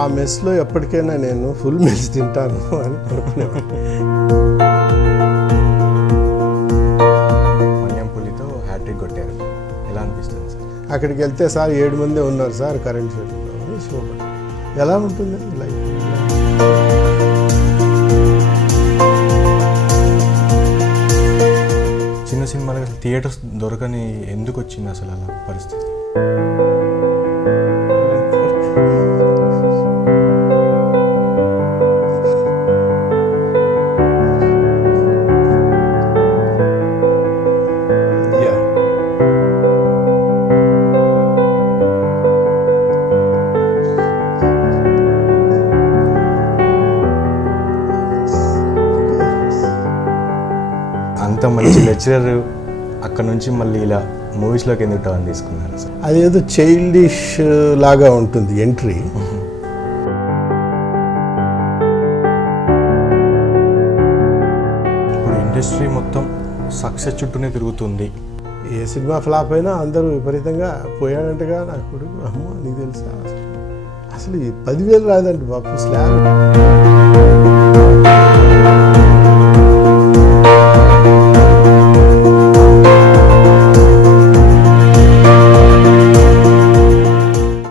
ఆ మెస్లో ఎప్పటికైనా నేను ఫుల్ మీల్స్ తింటాను అని అనుకునేవాడిని. మన్యంపుల్లితో హ్యాట్రిక్ కొట్టారు, ఎలా అనిపిస్తుంది సార్? అక్కడికి వెళ్తే సార్ 7 మందే ఉన్నారు సార్ కరెంట్ షెడ్యూల్లో అని సూపర్. ఎలా ఉంటుంది లైఫ్? చిన్న సినిమాలకు అసలు థియేటర్స్ దొరకని ఎందుకు వచ్చింది అసలు అలా పరిస్థితి? అంత మంచి లెక్చరర్ అక్కడ నుంచి మళ్ళీ ఇలా మూవీస్లోకి ఎందుకు టర్న్ తీసుకున్నారు సార్? అదేదో చైల్డిష్ లాగా ఉంటుంది ఎంట్రీ. ఇప్పుడు ఇండస్ట్రీ మొత్తం సక్సెస్ చుట్టూనే తిరుగుతుంది. ఏ సినిమా ఫ్లాప్ అయినా అందరూ విపరీతంగా పోయాడంటగా నా కొడుకు. అమ్మో నీకు తెలుసా అసలు 10,000 రాదండి బాబు స్లాబ్.